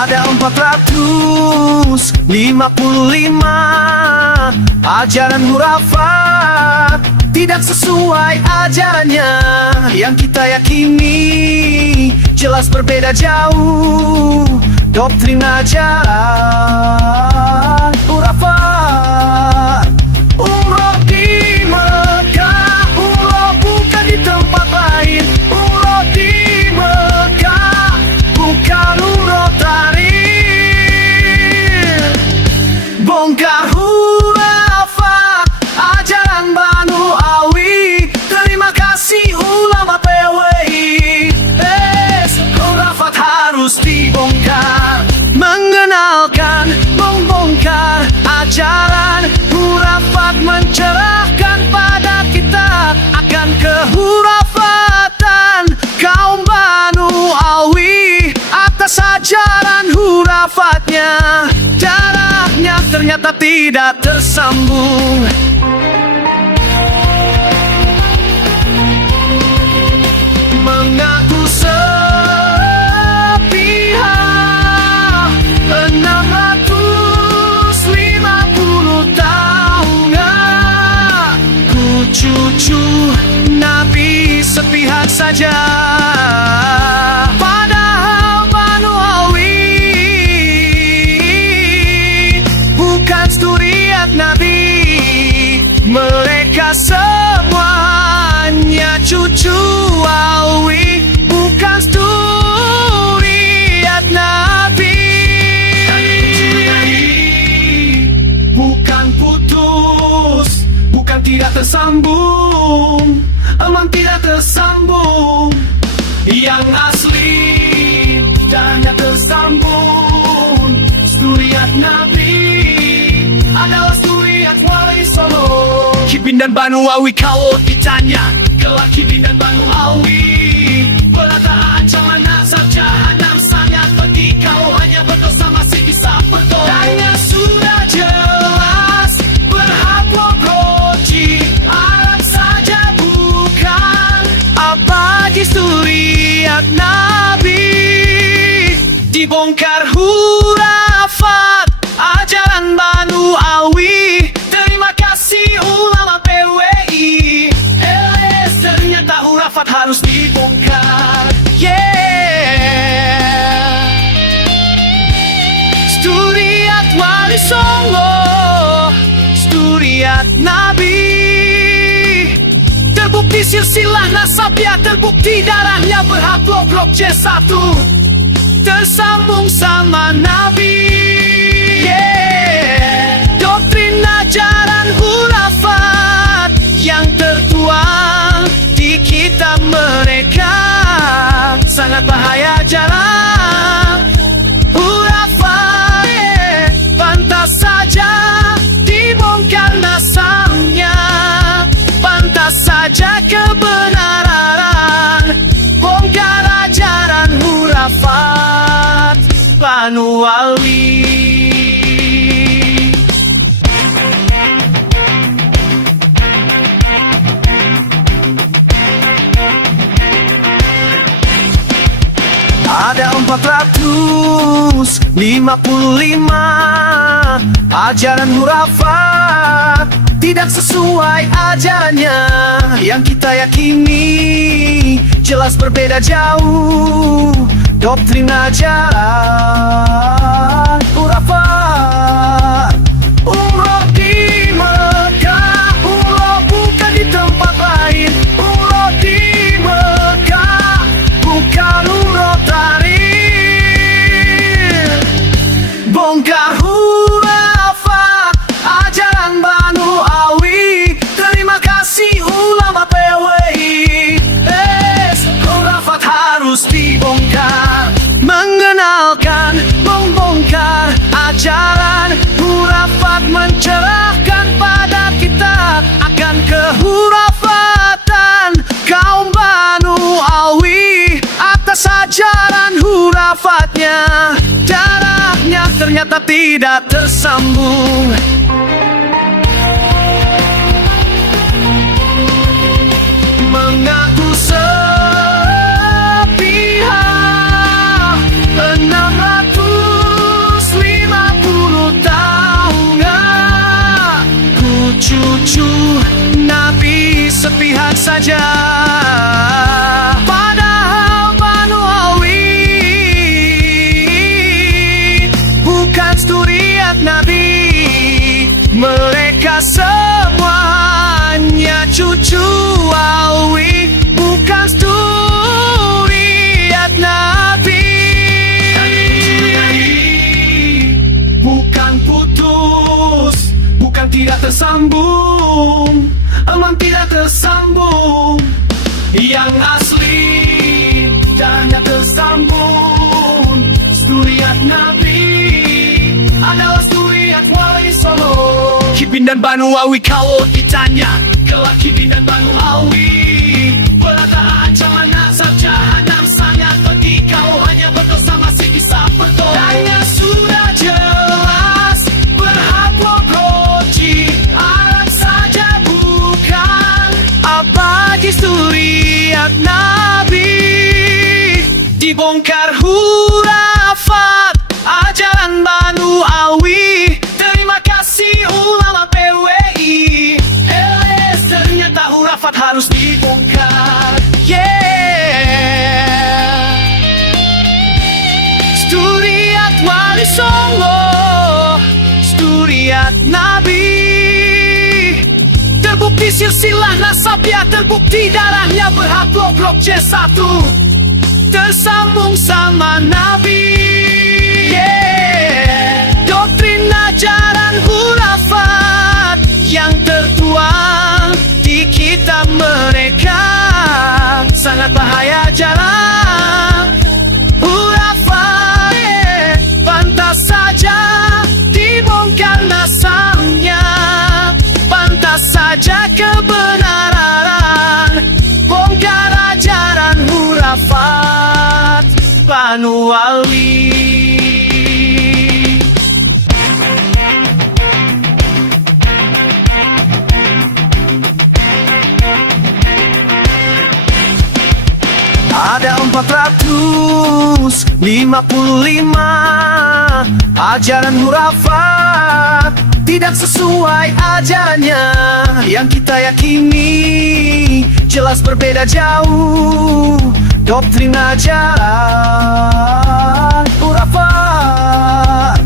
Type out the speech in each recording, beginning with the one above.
Ada 455 ajaran hurafat, tidak sesuai ajarannya yang kita yakini, jelas berbeda jauh doktrin ajaran hurafat. Umroh di Mekah, umroh bukan di tempat lain. Umroh di Mekah, bukan umroh tarik. Bongkar hurafat, ajaran Banu Awi. Terima kasih ulama PWI. Hurafat harus dibongkar. Mengenalkan, membongkar ajaran hurafat, mencerahkan pada kita akan kehurafatan kaum Banu Awi. Atas ajaran hurafatnya, jaraknya ternyata tidak tersambung. Mengaku sepihak 650 tahun aku cucu Nabi sepihak saja. Padahal Banu Awi bukan zuriat Nabi. Mereka semuanya cucu Awi, bukan zuriat Nabi. Bukan putus, bukan tidak tersambung, emang tidak tersambung. Yang asli dan yang tersambung, zuriat Nabi adalah zuriat Wali Songo. Kipin dan Banu Awi kalau ditanya, kelak Kipin dan Banu Awi berataan jangan nasab jahanam sangat pergi. Kalau hanya berdosa masih bisa betul. Tanya sudah jelas, berhaplokroji Arab saja bukan, apalagi zuriat Nabi. Dibongkar hurafat, ajaran Banu Awi. Terima kasih ulama PWI. Ternyata hurafat harus dibongkar. Zuriat Wali Songo, zuriat Nabi. Terbukti silsilah nasabnya, terbukti darahnya berhaplok C1, tersambung sama Nabi. Doktrin ajaran hurafat yang tertuang di kitab mereka sangat bahaya ajaran hurafat. Pantas saja dibongkar nasabnya, pantas saja kebenaran. Bongkar ajaran hurafat Banu Awi. Ada 455 ajaran hurafat, tidak sesuai ajarannya yang kita yakini, jelas berbeda jauh doktrin ajaran hurafat. Umroh di Mekah, umroh bukan di tempat lain. Umroh di Mekah, bukan umroh tarik. Bongkar hurafat, ajaran Banu Awi. Terima kasih ulama PWI. Hurafat harus dibongkar. Mengenalkan, membongkar ajaran hurafat, mencerahkan pada kita akan kehurafatan kaum Banu Awi. Atas ajaran hurafatnya, jaraknya ternyata tidak tersambung. Mengaku sepihak 650 yang asli dan yang tersambung. Sturiat Nabi adalah sturiat Wali Songo. Kipin dan Banu Awi kalau ditanya, kelak Kipin dan Banu Awi berkata ancaman azab jahanam sangat pedih. Kau hanya berdosa masih bisa bertobat. Tanya sudah jelas, berhak roji Arab saja bukan. Apalagi sturiat Nabi dibongkar hurafat ajaran Banu Awi. Terima kasih ulama PWI. Ternyata hurafat harus dibongkar. Sturiat Wali Songo, sturiat Nabi. Terbukti silsilah nasabnya, terbukti darahnya berhak blok C1 tersambung sama Nabi. Doktrin ajaran hurafat yang tertuang di kitab mereka sangat bahaya jalan hurafat. Pantas saja dibongkar nasabnya, pantas saja kebenaran. Bongkar ajaran hurafat Banu Awi. Ada 455 ajaran hurafat tidak sesuai ajarannya yang kita yakini, jelas berbeda jauh. Doktrin ajaran hurafat,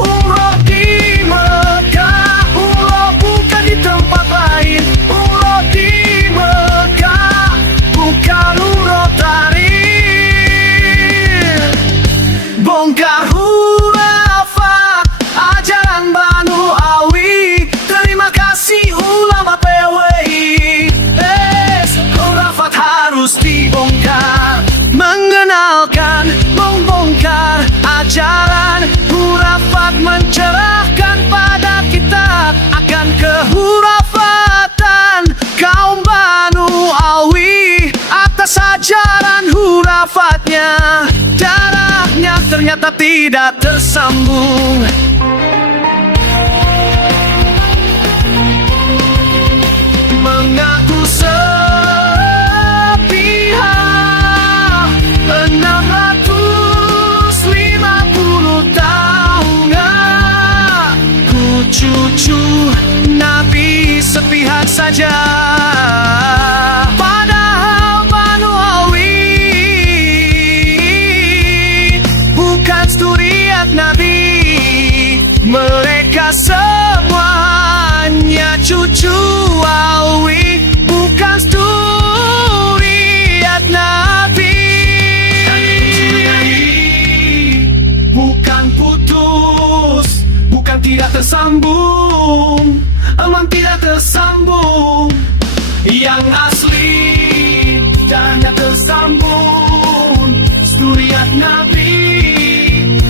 umroh di Mekah, umroh bukan di tempat lain. Umroh di Mekah bukan umroh tarikh. Bongkar hurafat ajaran Banu Awi. Terima kasih ulama PWI. Hurafat harus dibongkar. Mengenalkan, membongkar ajaran hurafat, mencerahkan pada kita akan kehurafatan kaum Banu Awi. Atas ajaran hurafatnya, darahnya ternyata tidak tersambung. Mengaku sepihak 650 tahun aku cucu Nabi sepihak saja. Padahal Banu Awi bukan sturiat Nabi. Mereka semuanya cucu Awi, bukan sturiat Nabi. Bukan putus, bukan tidak tersambung, emang tidak tersambung. Yang asli dan yang tersambung, sturiat Nabi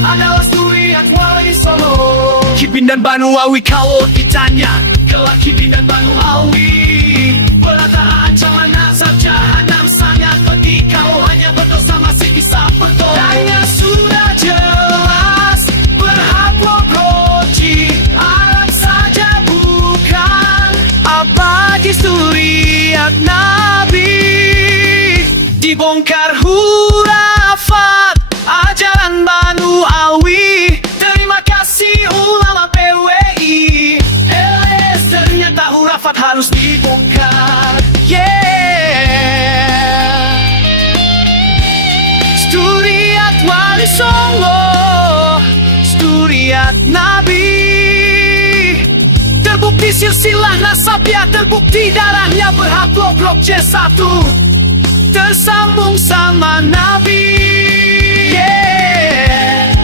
adalah sturiat Wali Songo. Kipin dan Banu Awi kalau ditanya, kelak Kipin dan Banu Awi berkata ancaman azab jahanam sangat pedih. Kau hanya berdosa masih bisa bertobat. Tanya sudah jelas, berhak roji Arab saja bukan. Apalagi sturiat Nabi dibongkar hurafat ajaran Banu Awi. Terima kasih ulama PWI. Ternyata hurafat harus dibongkar. Sturiat Wali Songo, sturiat Nabi. Terbukti silsilah nasabnya, terbukti darahnya berhak blok C1 tersambung sama Nabi.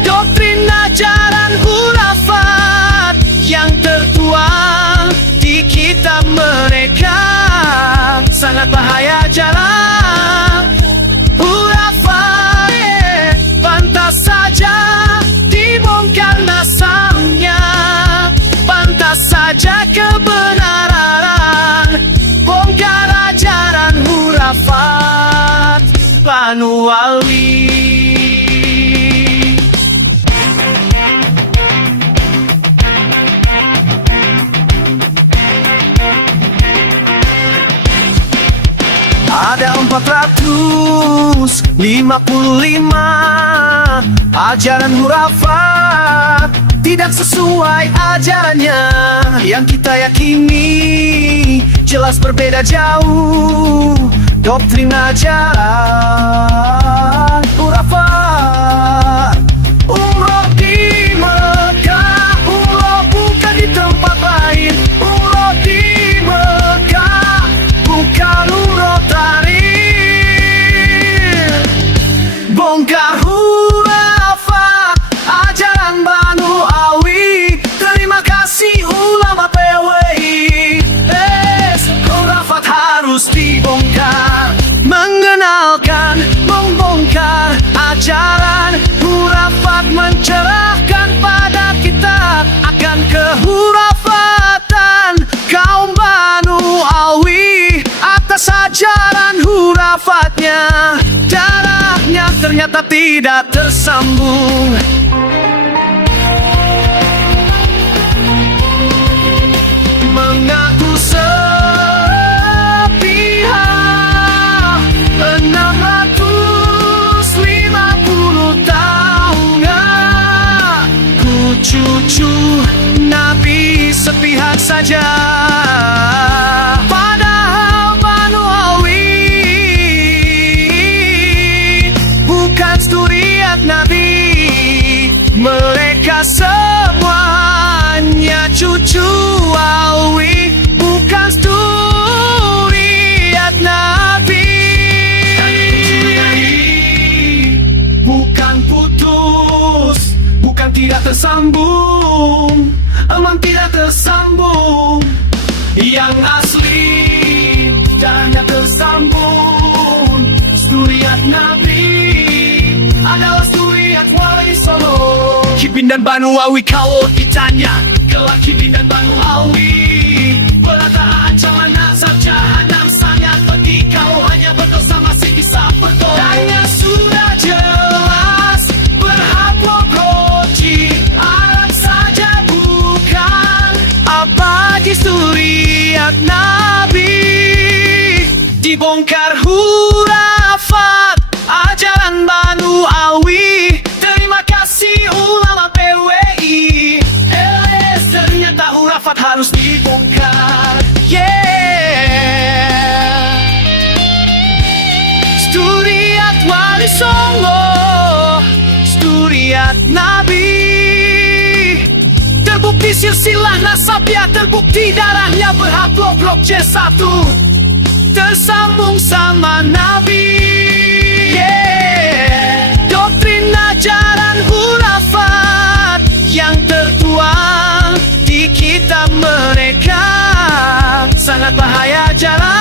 Doktrin ajaran hurafat yang tertuang di kitab mereka sangat bahaya jalan kebenaran, bongkar ajaran hurafat Banu Alwi. Ada 455 ajaran hurafat, tidak sesuai ajarannya yang kita yakini, jelas berbeda jauh doktrin ajaran hurafat. Umroh di Mekah, umroh bukan di tempat lain. Umroh di Mekah, bukan umroh tarik. Bongkar hurafat ajaran Banu Alwi. Terima kasih ulama PWI. Hurafat harus dibongkar. Mengenalkan, membongkar ajaran hurafat, mencerahkan pada kita akan kehurafatan kaum Banu Alwi. Atas ajaran hurafatnya, darahnya ternyata tidak tersambung. Mengaku sepihak 650 tahun, ku cucu Nabi sepihak saja. Padahal Banu Alwi bukan zuriat Nabi. Mereka semuanya cucu Alwi, bukan zuriat Nabi. Bukan putus, bukan tidak tersambung, emang tidak tersambung. Yang asli darahnya tersambung. Zuriat Nabi adalah zuriat Wali Songo. Kipin dan Banu Alwi kalau ditanya, kelak Kipin dan Banu Alwi berantara ancaman azab jahanam sangat pedih. Kalau hanya berdosa masih bisa bertobat. Tanya sudah jelas, berhak roji Arab saja bukan abadi zuriat Nabi. Dibongkar hurafat ajaran Banu Alwi. Terima kasih ulama PWI. Ternyata hurafat harus dibongkar. Zuriat Wali Songo, zuriat Nabi. Terbukti silsilah nasabnya, terbukti darahnya berhak blok C1, tersambung sama Nabi. Doktrin ajaran hurafat yang tertuang di kitab mereka sangat bahaya jalan.